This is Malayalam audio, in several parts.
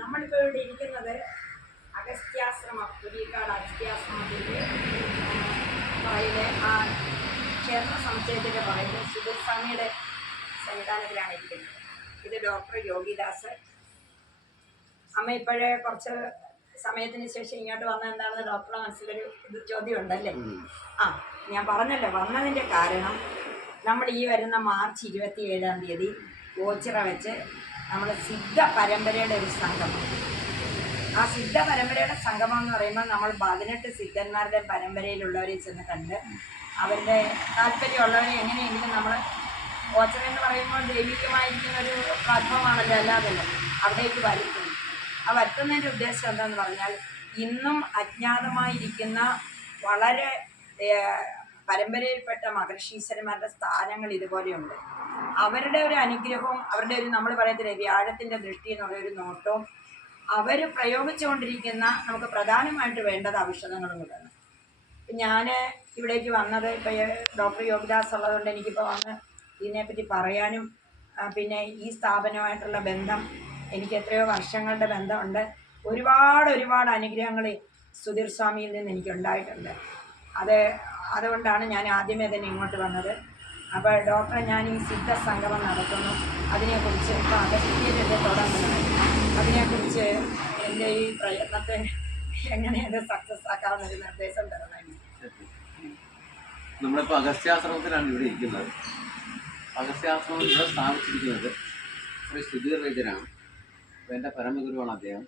നമ്മളിപ്പോൾ ഇവിടെ ഇരിക്കുന്നത് അഗസ്ത്യാശ്രമം, പുലിക്കാട് അഗസ്ത്യാശ്രമത്തിൻ്റെ പുറയിലെ ആ ക്ഷേത്ര സമുച്ചയത്തിൻ്റെ പുറയിലെ സുധീർസ്വാമിയുടെ സന്നിധാനത്തിലാണ് ഇരിക്കുന്നത്. ഇത് ഡോക്ടർ യോഗിദാസ്. അമ്മ ഇപ്പോഴേ കുറച്ച് സമയത്തിന് ശേഷം ഇങ്ങോട്ട് വന്നത് എന്താണെന്ന് ഡോക്ടറുടെ മനസ്സിലൊരു ചോദ്യം ഉണ്ടല്ലേ? ഞാൻ പറഞ്ഞല്ലോ, വന്നതിൻ്റെ കാരണം നമ്മൾ ഈ വരുന്ന മാർച്ച് 27-ാം തീയതി ഓച്ചിറ വെച്ച് നമ്മൾ സിദ്ധ പരമ്പരയുടെ ഒരു സംഗമം. ആ സിദ്ധ പരമ്പരയുടെ സംഗമം എന്ന് പറയുമ്പോൾ നമ്മൾ 18 സിദ്ധന്മാരുടെ പരമ്പരയിലുള്ളവരെ ചെന്ന് കണ്ട് അവരുടെ താല്പര്യമുള്ളവരെ എങ്ങനെയെങ്കിലും നമ്മൾ ഓച്ചിറ എന്ന് പറയുമ്പോൾ ദൈവികമായിരിക്കുന്ന ഒരു പ്ലാറ്റ്ഫോമാണല്ലോ, അല്ലാതല്ലോ, അവിടേക്ക് വരുത്തുന്നു. ആ വരുത്തുന്നതിൻ്റെ ഉദ്ദേശം എന്താണെന്ന് പറഞ്ഞാൽ ഇന്നും അജ്ഞാതമായിരിക്കുന്ന വളരെ പരമ്പരയിൽപ്പെട്ട മഹർഷീശ്വരന്മാരുടെ സ്ഥാനങ്ങൾ ഇതുപോലെയുണ്ട്. അവരുടെ ഒരു അനുഗ്രഹവും അവരുടെ ഒരു, നമ്മൾ പറയത്തില്ലേ, വ്യാഴത്തിൻ്റെ ദൃഷ്ടി എന്നുള്ളൊരു നോട്ടവും അവർ പ്രയോഗിച്ചുകൊണ്ടിരിക്കുന്ന നമുക്ക് പ്രധാനമായിട്ട് വേണ്ടത് ഔഷധങ്ങളും കൂടെയാണ്. ഞാൻ ഇവിടേക്ക് വന്നത് ഇപ്പോൾ ഡോക്ടർ യോഗിദാസ് ഉള്ളതുകൊണ്ട് എനിക്കിപ്പോൾ വന്ന് ഇതിനെപ്പറ്റി പറയാനും പിന്നെ ഈ സ്ഥാപനമായിട്ടുള്ള ബന്ധം എനിക്ക് എത്രയോ വർഷങ്ങളുടെ ബന്ധമുണ്ട്. ഒരുപാട് അനുഗ്രഹങ്ങൾ സുധീർ സ്വാമിയിൽ നിന്ന് എനിക്കുണ്ടായിട്ടുണ്ട്. അതുകൊണ്ടാണ് ഞാൻ ആദ്യമേ തന്നെ ഇങ്ങോട്ട് വന്നത്. അപ്പോൾ ഡോക്ടറെ, ഞാൻ ഈ സിദ്ധ സംഗമം നടത്തുന്നു, അതിനെക്കുറിച്ച് ഇപ്പോൾ അഗസ്ത്യരുടെ തുടങ്ങുന്നത്, അതിനെക്കുറിച്ച് എൻ്റെ ഈ പ്രയത്നത്തെ എങ്ങനെയത് സക്സസ് ആക്കാമെന്നൊരു നിർദ്ദേശം തരണം. നമ്മളിപ്പോൾ അഗസ്ത്യാശ്രമത്തിലാണ് ഇവിടെ ഇരിക്കുന്നത്. അഗസ്ത്യാശ്രമം ഇവിടെ സ്ഥാപിച്ചിരിക്കുന്നത് ഒരു സുധീർ വൈദ്യരാണ്. അപ്പോൾ എൻ്റെ പരമഗുരുവാണ് അദ്ദേഹം.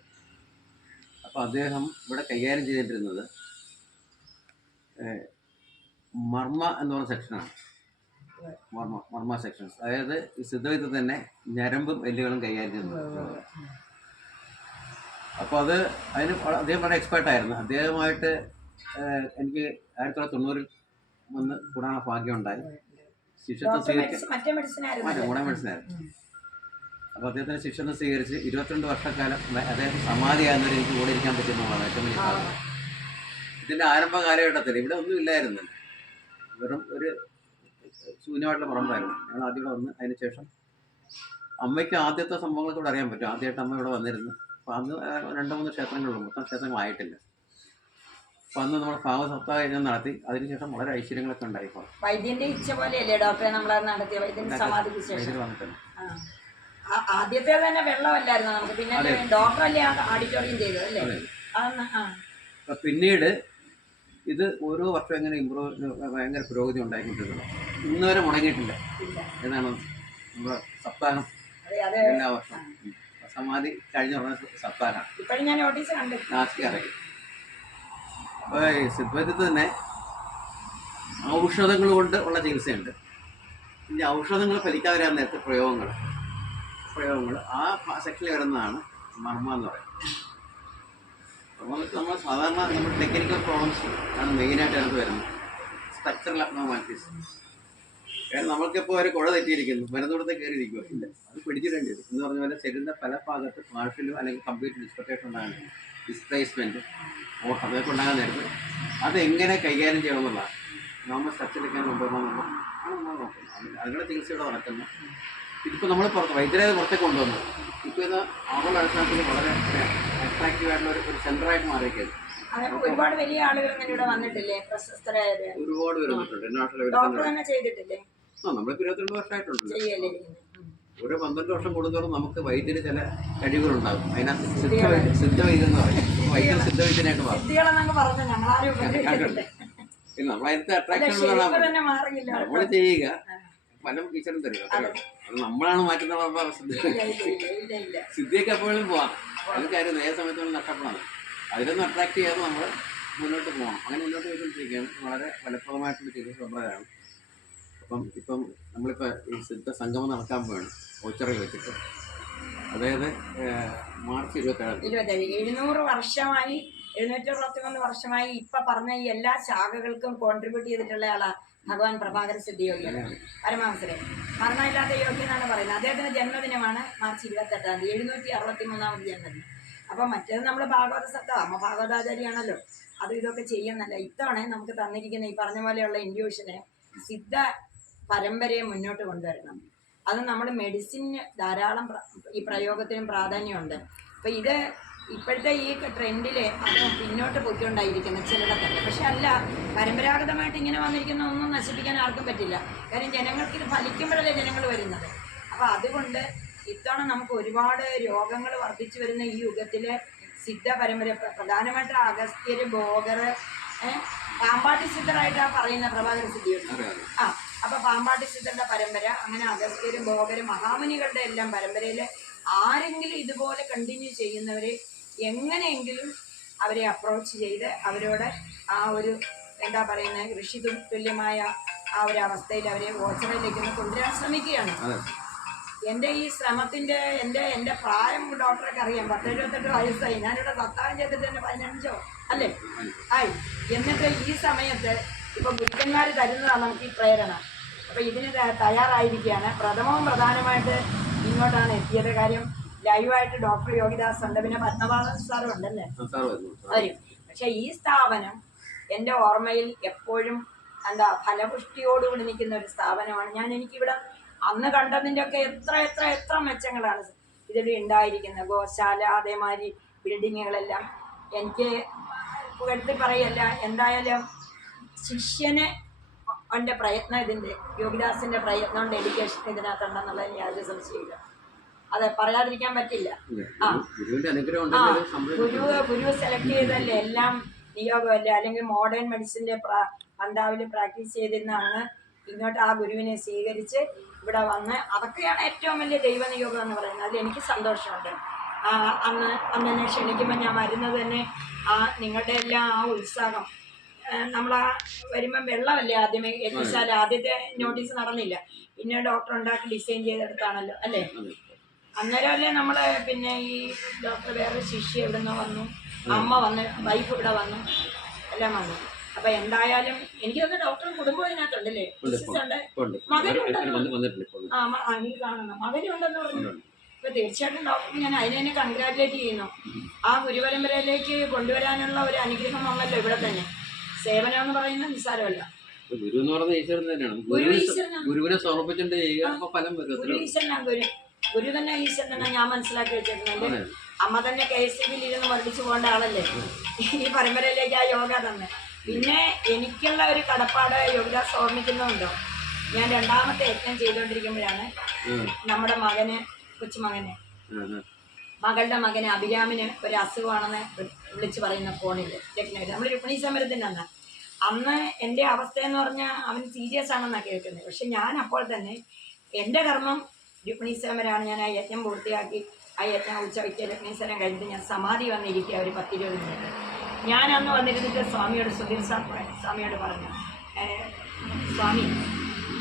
അപ്പോൾ അദ്ദേഹം ഇവിടെ കൈകാര്യം ചെയ്തിട്ടിരുന്നത് മർമ്മ എന്ന് പറഞ്ഞ സെക്ഷനാണ്. മർമ്മ സെക്ഷൻസ്, അതായത് ഈ സിദ്ധവൈദ്യത്തിൽ തന്നെ ഞരമ്പും എല്ലുകളും കൈകാര്യം ചെയ്യുന്നത്. അപ്പോൾ അതിന് അദ്ദേഹം വളരെ എക്സ്പേർട്ടായിരുന്നു. അദ്ദേഹമായിട്ട് എനിക്ക് 1990 വന്ന് കൂടാനുള്ള ഭാഗ്യം ഉണ്ടായി. ശിഷ്യത്വം സ്വീകരിച്ച് മോഡേൺ മെഡിസിനായിരുന്നു. അപ്പോൾ അദ്ദേഹത്തിന് ശിഷ്യത്വം സ്വീകരിച്ച് 22 വർഷക്കാലം അദ്ദേഹം സമാധിയാകുന്നവരെ എനിക്ക് കൂടെ ഇരിക്കാൻ പറ്റുന്നതാണ് ഏറ്റവും വലിയ ഭാഗ്യം. ഇതിൻ്റെ ആരംഭ കാലഘട്ടത്തിൽ ഇവിടെ ഒന്നും ഇല്ലായിരുന്നു, വെറും ഒരു ശൂന്യമായിട്ടുള്ള പറമ്പായിരുന്നു. ഞങ്ങൾ ആദ്യം ഇവിടെ വന്ന് അതിന് ശേഷം അമ്മയ്ക്ക് ആദ്യത്തെ സംഭവങ്ങളൊക്കെ ഇവിടെ അറിയാൻ പറ്റും. ആദ്യമായിട്ട് അമ്മ ഇവിടെ വന്നിരുന്നു. അപ്പോൾ അന്ന് 2-3 ക്ഷേത്രങ്ങളുള്ളൂ, മൊത്തം ക്ഷേത്രങ്ങളായിട്ടില്ല. അപ്പോൾ അന്ന് നമ്മൾ ഭാഗസപ്താഹം നടത്തി. അതിനുശേഷം വളരെ ഐശ്വര്യങ്ങളൊക്കെ ഉണ്ടായിപ്പോൾ. വൈദ്യന്റെ ഇച്ഛ പോലെയല്ലേ ഡോക്ടറെ നമ്മൾ നടത്തിയ വൈദ്യന്റെ സമാധിക്ക് ശേഷം വന്നിട്ടുണ്ട്. ആദ്യത്തെ തന്നെ വെള്ളമല്ലായിരുന്നു നമുക്ക്, പിന്നെ ഡോക്ടർ അല്ലേ ഓഡിറ്റോറിയം ചെയ്തത് അല്ലേ? പിന്നീട് ഇത് ഓരോ വർഷം എങ്ങനെ ഭയങ്കര പുരോഗതി ഉണ്ടായിക്കൊണ്ടിരുന്നത്. ഇന്ന് വരെ മുടങ്ങിയിട്ടില്ല എന്നാണ് നമ്മുടെ സപ്താഹം. എല്ലാ വർഷം സമാധി കഴിഞ്ഞ സപ്താഹം ലാസ്റ്റ് ഇറങ്ങി. അപ്പോൾ ഈ സിദ്ധവൈദ്യത്തിൽ തന്നെ ഔഷധങ്ങൾ കൊണ്ട് ഉള്ള ചികിത്സയുണ്ട്. ഇനി ഔഷധങ്ങൾ ഫലിക്കാതെ വരാൻ നേരത്തെ പ്രയോഗങ്ങൾ ആ സെക്ഷനിൽ വരുന്നതാണ് മർമ്മ എന്ന് പറയുന്നത്. നമ്മൾ സാധാരണ നമ്മുടെ ടെക്നിക്കൽ പ്രോബ്ലംസ് ആണ് മെയിനായിട്ട് അതിനകത്ത് വരുന്നത്. Structural abnormalities. കാരണം നമ്മൾക്കിപ്പോൾ ഒരു കുഴ തെറ്റിയിരിക്കുന്നു, മരുന്നോടത്തെ കയറിയിരിക്കുക ഇല്ല, അത് പിടിച്ചിടേണ്ടത് എന്ന് പറഞ്ഞ പോലെ ശരീരത്തിൻ്റെ പല ഭാഗത്ത് പാർഷ്യലും അല്ലെങ്കിൽ കംപ്ലീറ്റ് ഡിസ്പൊട്ടേഷൻ ഉണ്ടാകുന്നുണ്ട്, ഡിസ്പ്ലേസ്മെൻറ്റ് അതൊക്കെ ഉണ്ടാകാൻ നേരത്ത് അതെങ്ങനെ കൈകാര്യം ചെയ്യണമെന്നുള്ളതാണ് നോർമൽ സ്ട്രക്ചറിലേക്കാണ് കൊണ്ടുവരണമെന്നുള്ള ആണ് നമ്മൾ നോക്കുന്നത്. അതിനുള്ള ചികിത്സ ഇവിടെ നടക്കുന്നു. ഇതിപ്പോൾ നമ്മൾ വൈദ്യരെ പുറത്തേക്ക് കൊണ്ടുവന്നു. ഇപ്പോൾ ഇത് ആഗോള അടിസ്ഥാനത്തിൽ വളരെ അട്രാക്റ്റീവ് ആയിട്ടുള്ള ഒരു സെൻ്ററായിട്ട് മാറിയിരിക്കുന്നത്. ഒരുപാട് വലിയ ആളുകൾ ഇവിടെ വന്നിട്ടില്ലേ, പ്രശസ്തരായത് ഒരുപാട് പേര് വന്നിട്ടുണ്ട്. നമ്മളിപ്പോൾ 22 വർഷമായിട്ടുണ്ടല്ലോ. ഓരോ 12 വർഷം കൂടുന്നതോറും നമുക്ക് വൈദ്യര് ചില കഴിവുകളുണ്ടാകും. അതിനകത്ത് സിദ്ധവൈദ്യം എന്ന് പറയും. വൈദ്യം സിദ്ധവൈദ്യനായിട്ട് മാറും. നമ്മളതിനകത്ത് അട്രാക്ഷൻ നമ്മൾ ചെയ്യുക, ഫലം ടീച്ചറും തരിക. അത് നമ്മളാണ് മാറ്റുന്ന. സിദ്ധിയൊക്കെ എപ്പോഴും പോവാം, അത് കാര്യം ഏത് സമയത്തും നഷ്ടപ്പെടാണ്. അതിലൊന്നും അട്രാക്ട് ചെയ്യാതെ നമ്മൾ മുന്നോട്ട് പോകണം. അങ്ങനെ മുന്നോട്ട് പോയിക്കൊണ്ടിരിക്കുകയാണ്. വളരെ ഫലപ്രദമായിട്ടുള്ള ചികിത്സ സമ്പ്രദായമാണ്. ഇപ്പം നമ്മളിപ്പോൾ ഈ സിദ്ധ സംഗമം നടക്കാൻ പോവാണ് ഓച്ചിറയിൽ വെച്ചിട്ട്. അതായത് മാർച്ച് 27 700 വർഷമായി 761 വർഷമായി ഇപ്പം പറഞ്ഞ ഈ എല്ലാ ശാഖകൾക്കും കോൺട്രിബ്യൂട്ട് ചെയ്തിട്ടുള്ള ആളാണ് ഭഗവാൻ പ്രഭാകര സിദ്ധിയോഗിയാണ്. പരമഹംസരെ മരണമില്ലാത്ത യോഗി എന്നാണ് പറയുന്നത്. അദ്ദേഹത്തിൻ്റെ ജന്മദിനമാണ് മാർച്ച് 28-ാം തീയതി, 763ാമത് ജന്മദിനം. അപ്പം മറ്റേത് നമ്മൾ ഭാഗവത സപ്താഹം, അമ്മ ഭാഗവതാചാരിയാണല്ലോ, അതും ഇതൊക്കെ ചെയ്യുന്നല്ല. ഇത്തവണ നമുക്ക് തന്നിരിക്കുന്ന ഈ പറഞ്ഞ പോലെയുള്ള ഇൻഡ്യൂഷനെ സിദ്ധ പരമ്പരയെ മുന്നോട്ട് കൊണ്ടുവരണം. അത് നമ്മുടെ മെഡിസിന് ധാരാളം ഈ പ്രയോഗത്തിനും പ്രാധാന്യമുണ്ട്. അപ്പോൾ ഇത് ഇപ്പോഴത്തെ ഈ ട്രെൻഡിൽ അത് പിന്നോട്ട് പോയിക്കൊണ്ടായിരിക്കുന്നത് ചിലയിടത്തൊക്കെ. പക്ഷെ അല്ല, പരമ്പരാഗതമായിട്ട് ഇങ്ങനെ വന്നിരിക്കുന്ന ഒന്നും നശിപ്പിക്കാൻ ആർക്കും പറ്റില്ല. കാര്യം ജനങ്ങൾക്ക് ഇത് ഫലിക്കുമ്പോഴല്ലേ ജനങ്ങൾ വരുന്നത്. അപ്പോൾ അതുകൊണ്ട് ഇത്തവണ നമുക്ക് ഒരുപാട് രോഗങ്ങൾ വർദ്ധിച്ചു വരുന്ന ഈ യുഗത്തിൽ സിദ്ധ പരമ്പര, പ്രധാനമായിട്ട് അഗസ്ത്യർ, ഭോഗർ, പാമ്പാട്ടി സിദ്ധറായിട്ടാണ് പറയുന്ന പ്രഭാകര സിദ്ധിയുണ്ട്. അപ്പോൾ പാമ്പാട്ടി സിദ്ധരുടെ പരമ്പര, അങ്ങനെ അഗസ്ത്യരും ഭോഗരും മഹാമുനികളുടെ എല്ലാം പരമ്പരയിൽ ആരെങ്കിലും ഇതുപോലെ കണ്ടിന്യൂ ചെയ്യുന്നവരെ എങ്ങനെയെങ്കിലും അവരെ അപ്രോച്ച് ചെയ്ത് അവരോട് ആ ഒരു എന്താ പറയുന്നത് ഋഷി തുല്യമായ ആ ഒരു അവസ്ഥയിൽ അവരെ ഗോചരയിലേക്ക് ഒന്ന് കൊണ്ടുവരാൻ ശ്രമിക്കുകയാണ്. എൻ്റെ ഈ ശ്രമത്തിൻ്റെ എൻ്റെ പ്രായം ഡോക്ടർക്ക് അറിയാം. 10-78 വയസ്സായി. ഞാനിവിടെ സത്താനം ചെയ്തിട്ട് തന്നെ 15 അല്ലേ ആയി. എന്നിട്ട് ഈ സമയത്ത് ഇപ്പോൾ ഗുരുക്കന്മാർ തരുന്നതാണ് നമുക്ക് ഈ പ്രേരണ. അപ്പോൾ ഇതിന് തയ്യാറായിരിക്കുകയാണ്. പ്രധാനമായിട്ട് ഇങ്ങോട്ടാണ് എത്തിയത്. കാര്യം ലൈവായിട്ട് ഡോക്ടർ യോഗിദാസ് ഉണ്ട്, പിന്നെ പത്മനാഭൻ സാറും ഉണ്ടല്ലേ വരും. പക്ഷെ ഈ സ്ഥാപനം എൻ്റെ ഓർമ്മയിൽ എപ്പോഴും എന്താ ഫലപുഷ്ടിയോടുകൂടി നിൽക്കുന്ന ഒരു സ്ഥാപനമാണ്. എനിക്കിവിടെ അന്ന് കണ്ടതിൻ്റെ ഒക്കെ എത്ര മെച്ചങ്ങളാണ് ഇതിൽ ഉണ്ടായിരിക്കുന്നത്. ഗോശാല, അതേമാതിരി ബിൽഡിങ്ങുകളെല്ലാം എനിക്ക് പുകഴ്ത്തി പറയല്ല. എന്തായാലും ശിഷ്യന് അവൻ്റെ പ്രയത്നം, ഇതിൻ്റെ യോഗിദാസിൻ്റെ പ്രയത്നം, ഡെഡിക്കേഷൻ ഇതിനകത്തുണ്ടെന്നുള്ളതിന് യാതൊരു സംശയമില്ല. അതെ, പറയാതിരിക്കാൻ പറ്റില്ല. ഗുരു സെലക്ട് ചെയ്തല്ലേ എല്ലാം നിയോഗമല്ലേ. അല്ലെങ്കിൽ മോഡേൺ മെഡിസിൻ്റെ പന്താവിൽ പ്രാക്ടീസ് ചെയ്തിരുന്ന അങ്ങ് ഇങ്ങോട്ട് ആ ഗുരുവിനെ സ്വീകരിച്ച് ഇവിടെ വന്ന്, അതൊക്കെയാണ് ഏറ്റവും വലിയ ദൈവനിയോഗം എന്ന് പറയുന്നത്. അതിൽ എനിക്ക് സന്തോഷമുണ്ട്. അന്ന് എന്നെ ക്ഷണിക്കുമ്പോൾ ഞാൻ വരുന്നത് തന്നെ നിങ്ങളുടെ എല്ലാം ആ ഉത്സാഹം. നമ്മളാ വരുമ്പം വെള്ളമല്ലേ ആദ്യമേ എത്തിച്ചാൽ, ആദ്യത്തെ നോട്ടീസ് നടന്നില്ല, പിന്നെ ഡോക്ടർ ഉണ്ടാക്കി ഡിസൈൻ ചെയ്തെടുത്താണല്ലോ അല്ലേ. അന്നേരമല്ലേ നമ്മൾ പിന്നെ ഈ ഡോക്ടർ വേറെ ശിഷ്യ ഇവിടെ നിന്ന് വന്നു, അമ്മ വന്ന്, വൈഫ് ഇവിടെ വന്നു, എല്ലാം വന്നു. അപ്പൊ എന്തായാലും എനിക്ക് തന്നെ ഡോക്ടർ കുടുംബം ഇതിനകത്തുണ്ടല്ലേ, മകനുണ്ടെന്ന് എനിക്ക് കാണണം, മകനുണ്ടെന്ന് പറഞ്ഞു. അപ്പൊ തീർച്ചയായിട്ടും ഡോക്ടർ ഞാൻ അതിനെ കൺഗ്രാറ്റുലേറ്റ് ചെയ്യുന്നു. ആ ഗുരുപരമ്പരയിലേക്ക് കൊണ്ടുവരാനുള്ള ഒരു അനുഗ്രഹം വന്നല്ലോ ഇവിടെ തന്നെ. സേവനം എന്ന് പറയുന്നത് നിസ്സാരമല്ല. ഗുരു എന്ന് പറയുന്നത് ഈശ്വരൻ തന്നെയാണ്. ഗുരുവിനെ സമർപ്പിച്ചിട്ട് ഗുരു ഈശ്വരനാണ്. ഗുരു തന്നെ ഈശ്വരനാണ് ഞാൻ മനസ്സിലാക്കി വെച്ചിട്ടുണ്ട്. അമ്മ തന്നെ KSCBയിൽ ഇരുന്ന് മർദ്ദിച്ചു പോകേണ്ട ആളല്ലേ ഈ പരമ്പരയിലേക്ക് ആ യോഗ തന്നെ. പിന്നെ എനിക്കുള്ള ഒരു കടപ്പാട് യോഗിദാസ് ഓർമ്മിക്കുന്നുണ്ടോ, ഞാൻ 2ാമത്തെ യജ്ഞം ചെയ്തുകൊണ്ടിരിക്കുമ്പോഴാണ് നമ്മുടെ കൊച്ചുമകന് മകളുടെ മകന് അഭിരാമിന് ഒരു അസുഖമാണെന്ന് വിളിച്ച് പറയുന്ന ഫോണിൽ ലക്നൗവിൽ. നമ്മൾ രുക്മിണി സമരത്തിൻ്റെ അന്ന് എൻ്റെ അവസ്ഥയെന്ന് പറഞ്ഞാൽ അവൻ സീരിയസ് ആണെന്നാണ് കേൾക്കുന്നത്. പക്ഷെ ഞാൻ അപ്പോൾ തന്നെ എൻ്റെ കർമ്മം രുക്മിണി സമരമാണ്. ഞാൻ ആ യജ്ഞം പൂർത്തിയാക്കി, ആ യജ്ഞം ഉച്ചയ്ക്ക് ലക്ഷ്മി സമരം കഴിഞ്ഞിട്ട് ഞാൻ സമാധി വന്നിരിക്കുക ഒരു 10-20 മിനിറ്റ്. ഞാൻ അന്ന് വന്നിരുന്നിട്ട് സുധീർ സ്വാമിയോട് പറഞ്ഞു, സ്വാമി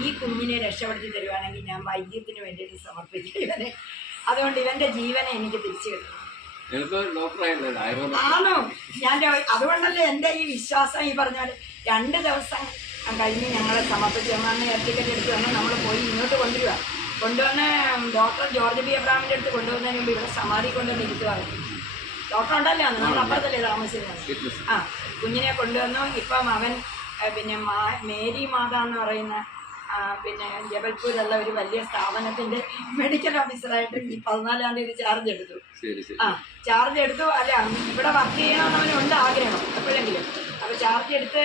ഈ കുഞ്ഞിനെ രക്ഷപ്പെടുത്തി തരുവാണെങ്കിൽ ഞാൻ വൈദ്യത്തിന് വേണ്ടിയിട്ട് സമർപ്പിക്കും ഇവനെ. അതുകൊണ്ട് ഇവൻ്റെ ജീവനെ എനിക്ക് തിരിച്ചു കിട്ടും. ആണോ? അതുകൊണ്ടല്ലേ എൻ്റെ ഈ വിശ്വാസം. ഈ പറഞ്ഞാൽ 2 ദിവസം കഴിഞ്ഞ് ഞങ്ങളെ സമർപ്പിച്ച് അന്ന് എയർ ടിക്കറ്റ് എടുത്ത് വന്ന് നമ്മൾ പോയി ഇങ്ങോട്ട് കൊണ്ടുവന്ന് ഡോക്ടർ ജോർജ് ബി എബ്രാമിൻ്റെ അടുത്ത് കൊണ്ടുവന്നതിന് മുമ്പ് ഇവിടെ സമാധി കൊണ്ടുവന്ന് ഇരിക്കുവാണ്. ഡോക്ടർ ഉണ്ടല്ലോ അന്ന്, നമ്മൾ അപ്പുറത്തല്ലേ താമസിക്കുന്നത്. കുഞ്ഞിനെ കൊണ്ടുവന്നു. ഇപ്പം അവൻ പിന്നെ മേരി മാത എന്ന് പറയുന്ന പിന്നെ ജബൽപൂരുള്ള ഒരു വലിയ സ്ഥാപനത്തിൻ്റെ മെഡിക്കൽ ഓഫീസറായിട്ട് ഈ 14-ാം തീയതി ചാർജ് എടുത്തു. ചാർജ് എടുത്തു. അല്ല, ഇവിടെ വർക്ക് ചെയ്യണമെന്നവനുണ്ട് ആഗ്രഹം എപ്പോഴെങ്കിലും. അപ്പോൾ ചാർജ് എടുത്ത്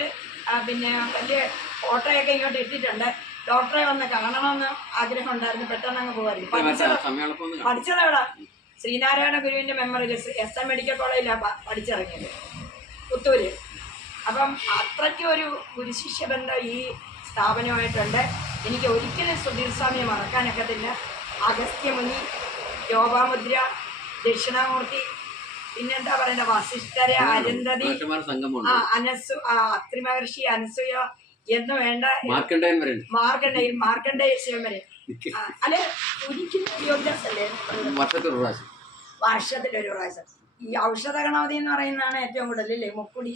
പിന്നെ വലിയ ഫോട്ടോയൊക്കെ ഇങ്ങോട്ട് ഇട്ടിട്ടുണ്ട്. ഡോക്ടറെ വന്ന് കാണണമെന്ന് ആഗ്രഹം ഉണ്ടായിരുന്നു. പെട്ടെന്ന് അങ്ങ് പോകുമായിരുന്നു. പഠിച്ചത് എവിടെ? ശ്രീനാരായണ ഗുരുവിൻ്റെ മെമ്മറിയിൽ SM മെഡിക്കൽ കോളേജിലാണ് പഠിച്ചിറങ്ങിയത്, പുത്തൂര്. അപ്പം അത്രയ്ക്കും ഒരു ഗുരുശിഷ്യ ബന്ധം ഈ സ്ഥാപനമായിട്ടുണ്ട്. എനിക്ക് ഒരിക്കലും സുധീർ സ്വാമിയെ മറക്കാനൊക്കത്തില്ല. അഗസ്ത്യമുനി, യോഗാമുദ്ര, ദക്ഷിണാമൂർത്തി, പിന്നെന്താ പറയുക, വസിഷ്ഠര, അരുന്ധതി, അത്രി മഹർഷി, അനസൂയ എന്ന് വേണ്ട മാർക്കണ്ഡേയ വരെ. അല്ലെ, ഒരിക്കലും യോഗാസല്ലേ വർഷത്തിലൊരു പ്രാവശ്യം. ഈ ഔഷധ ഗണപതി എന്ന് പറയുന്നതാണ് ഏറ്റവും കൂടുതൽ അല്ലേ മുക്കുടി.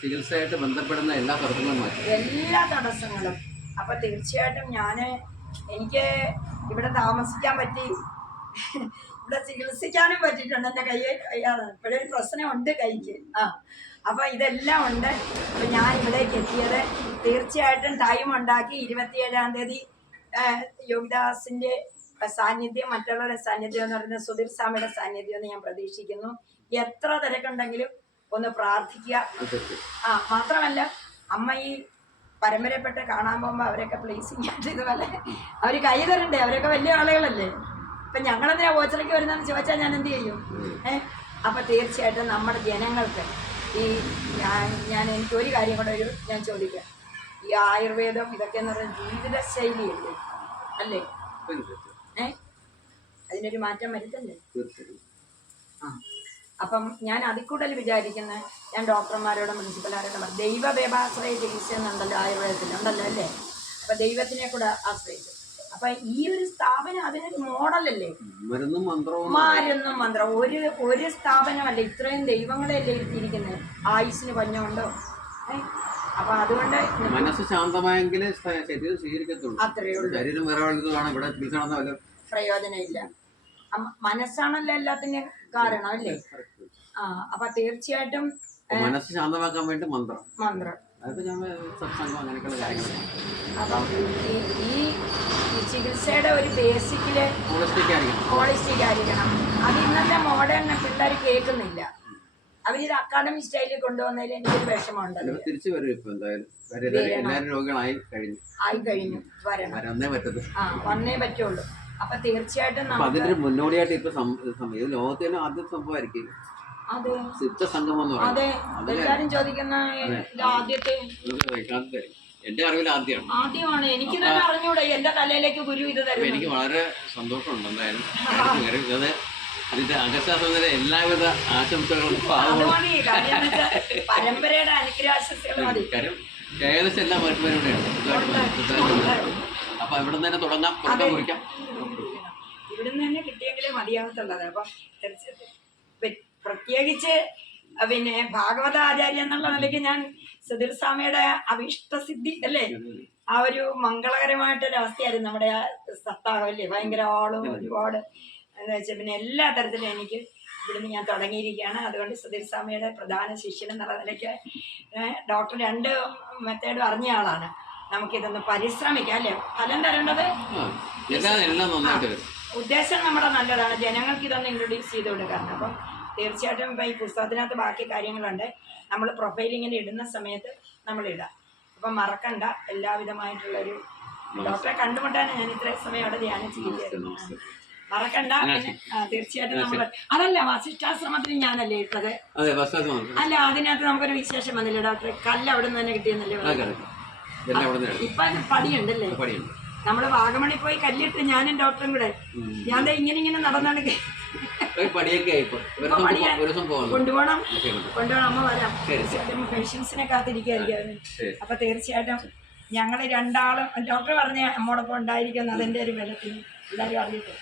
ചികിത്സയായിട്ട് ബന്ധപ്പെടുന്ന എല്ലാ തടസ്സങ്ങളും. അപ്പൊ തീർച്ചയായിട്ടും എനിക്ക് ഇവിടെ താമസിക്കാൻ പറ്റി, ഇവിടെ ചികിത്സിക്കാനും പറ്റിയിട്ടുണ്ട്. എൻ്റെ കയ്യാണ് ഇപ്പോഴൊരു പ്രശ്നമുണ്ട് കൈക്ക്. അപ്പൊ ഇതെല്ലാം ഉണ്ട്. അപ്പൊ ഞാൻ ഇവിടേക്ക് എത്തിയത് തീർച്ചയായിട്ടും ടൈം ഉണ്ടാക്കി 27-ാം തീയതി യോഗിദാസിന്റെ സാന്നിധ്യം, മറ്റുള്ളവരുടെ സാന്നിധ്യം എന്ന് പറയുന്നത് സുധീർ സ്വാമിയുടെ സാന്നിധ്യം എന്ന് ഞാൻ പ്രതീക്ഷിക്കുന്നു. എത്ര തിരക്കുണ്ടെങ്കിലും ഒന്ന് പ്രാർത്ഥിക്കുക. മാത്രമല്ല അമ്മ ഈ പരമ്പരപ്പെട്ട് കാണാൻ പോകുമ്പോൾ അവരൊക്കെ പ്ലേസിങ് ആയിട്ട് ഇതുപോലെ അവർ കൈ തരണ്ടേ, അവരൊക്കെ വലിയ ആളുകളല്ലേ. ഇപ്പം ഞങ്ങളെന്തിനാ ഓച്ചിറയ്ക്ക് വരുന്നതെന്ന് ചോദിച്ചാൽ ഞാൻ എന്ത് ചെയ്യും? അപ്പം തീർച്ചയായിട്ടും നമ്മുടെ ജനങ്ങൾക്ക് ഈ എനിക്കൊരു കാര്യം കൂടെ ഞാൻ ചോദിക്കാം. ഈ ആയുർവേദം ഇതൊക്കെ എന്ന് പറയുന്ന ജീവിത ശൈലിയല്ലേ അല്ലേ? അതിനൊരു മാറ്റം വരുത്തല്ലേ? അപ്പം ഞാൻ അതിൽ കൂടുതൽ വിചാരിക്കുന്നത്, ഞാൻ ഡോക്ടർമാരോടും പ്രിൻസിപ്പൽമാരോടും ദൈവബേബാശ്രയ ചികിത്സ എന്നുണ്ടല്ലോ ആയുർവേദത്തിലുണ്ടല്ലോ അല്ലേ? അപ്പം ദൈവത്തിനെ കൂടെ ആശ്രയിച്ചു. അപ്പൊ ഈ ഒരു സ്ഥാപനം അതിനൊരു മോഡലല്ലേ? മരുന്നും മന്ത്രവും ഒരു സ്ഥാപനമല്ല, ഇത്രയും ദൈവങ്ങളെയല്ലേ ഇരുത്തിയിരിക്കുന്നത്. ആയുസിന് പഞ്ഞുണ്ടോ? അപ്പൊ അതുകൊണ്ട് മനസ്സ് ശാന്തമായെങ്കിൽ ശരീരം സ്വീകരിക്കത്തുള്ളൂ. അത്രയേ ഉള്ളൂ. ശരീരം വേറെ പ്രയോജനമില്ല. മനസ്സാണല്ലോ എല്ലാത്തിനും കാരണം അല്ലേ? അപ്പൊ തീർച്ചയായിട്ടും മനസ്സ് ശാന്തമാക്കാൻ വേണ്ടി മന്ത്രം. അപ്പം ഈ ചികിത്സയുടെ ഒരു ബേസിക്കില് ഹോളിസ്റ്റിക് ആയിരിക്കണം. അത് ഇന്നത്തെ മോഡേൺ പിള്ളേർ കേൾക്കുന്നില്ല. അവരിത് അക്കാഡമിക് സ്റ്റൈലിൽ കൊണ്ടുവന്നതിൽ എനിക്കൊരു വിഷമമുണ്ടല്ലോ. തിരിച്ചു വരും. ഇപ്പൊ എന്തായാലും രോഗികളായി കഴിഞ്ഞു. വന്നേ പറ്റുള്ളൂ. അപ്പൊ തീർച്ചയായിട്ടും അതിന് മുന്നോടിയായിട്ട് ഇപ്പൊ ലോകത്തെ തന്നെ ആദ്യ സംഭവമായിരിക്കും സിദ്ധസംഗമം എന്ന് പറയുന്നത്. എല്ലാരും ചോദിക്കുന്ന ആദ്യത്തെ, എന്റെ അറിവിൽ ആദ്യമാണ്. എനിക്ക് തന്നെ അറിഞ്ഞൂടെ, എന്റെ തലയിലേക്ക് ഗുരു ഇത് തരും. എനിക്ക് വളരെ സന്തോഷമുണ്ട്. എന്തായാലും ഇതിന്റെ അഗസ്ത്യാശ്രമത്തിലെ എല്ലാവിധ ആശംസകളും പരമ്പരയുടെ അനുഗ്രഹാശംസകൾ മതി. ഏകദേശം എല്ലാ മറ്റുള്ളവരുടെയാണ്. അപ്പൊ ഇവിടെ തന്നെ തുടങ്ങാം, കുറിക്കാം. ഇവിടുന്ന് തന്നെ കിട്ടിയെങ്കിലേ മതിയാകത്തുള്ളത്. അപ്പം പ്രത്യേകിച്ച് പിന്നെ ഭാഗവത ആചാര്യ എന്നുള്ള നിലയ്ക്ക് ഞാൻ സുധീർ സ്വാമിയുടെ അഭീഷ്ടസിദ്ധി അല്ലേ, ആ ഒരു മംഗളകരമായിട്ടൊരവസ്ഥയായിരുന്നു നമ്മുടെ ആ സപ്താഹം അല്ലേ. ഭയങ്കര ആളും ഒരുപാട് എന്ന് വെച്ചാൽ പിന്നെ എല്ലാ തരത്തിലും എനിക്ക് ഇവിടുന്ന് ഞാൻ തുടങ്ങിയിരിക്കുകയാണ്. അതുകൊണ്ട് സുധീർ സ്വാമിയുടെ പ്രധാന ശിഷ്യൻ എന്നുള്ള നിലയ്ക്ക് ഡോക്ടർ 2 മെത്തേഡും അറിഞ്ഞ ആളാണ്. നമുക്കിതൊന്ന് പരിശ്രമിക്കാം അല്ലേ? ഫലം തരേണ്ടത് ഉദ്ദേശം നമ്മുടെ നല്ലതാണ്. ജനങ്ങൾക്ക് ഇതൊന്ന് ഇൻട്രൊഡ്യൂസ് ചെയ്ത് കൊടുക്കാൻ. അപ്പം തീർച്ചയായിട്ടും ഇപ്പം ഈ പുസ്തകത്തിനകത്ത് ബാക്കി കാര്യങ്ങളുണ്ട്. നമ്മൾ പ്രൊഫൈലിങ്ങിന് ഇടുന്ന സമയത്ത് നമ്മളിടാം. അപ്പം മറക്കണ്ട, എല്ലാവിധമായിട്ടുള്ളൊരു ഡോക്ടറെ കണ്ടുമുട്ടാനും ഞാൻ ഇത്രയും സമയം അവിടെ ധ്യാനിച്ചിരിക്കുകയായിരുന്നു. മറക്കണ്ട. തീർച്ചയായിട്ടും നമ്മൾ അതല്ല വസിഷ്ഠാശ്രമത്തിന് ഞാനല്ലേ ഇട്ടത്? അല്ല, അതിനകത്ത് നമുക്കൊരു വിശേഷം വന്നില്ലേ ഡോക്ടറെ? കല്ല് അവിടെ നിന്ന് തന്നെ കിട്ടിയെന്നല്ലേ? ഇപ്പൊ പടിയുണ്ടല്ലേ? നമ്മള് വാഗമണി പോയി കല്ലിട്ട് ഞാനും ഡോക്ടറും കൂടെ ഞാൻ ഇങ്ങനെ നടന്നാണ് കൊണ്ടുപോകണം. അമ്മ വരാം. തീർച്ചയായിട്ടും പേഷ്യൻസിനെ കാത്തിരിക്കുകയായിരിക്കും. അപ്പൊ തീർച്ചയായിട്ടും ഞങ്ങള് 2 ആളും ഡോക്ടർ പറഞ്ഞ നമ്മോടൊപ്പം ഉണ്ടായിരിക്കുന്ന അതിന്റെ ഒരു ബലത്തിന് എല്ലാവരും അറിയട്ടെ.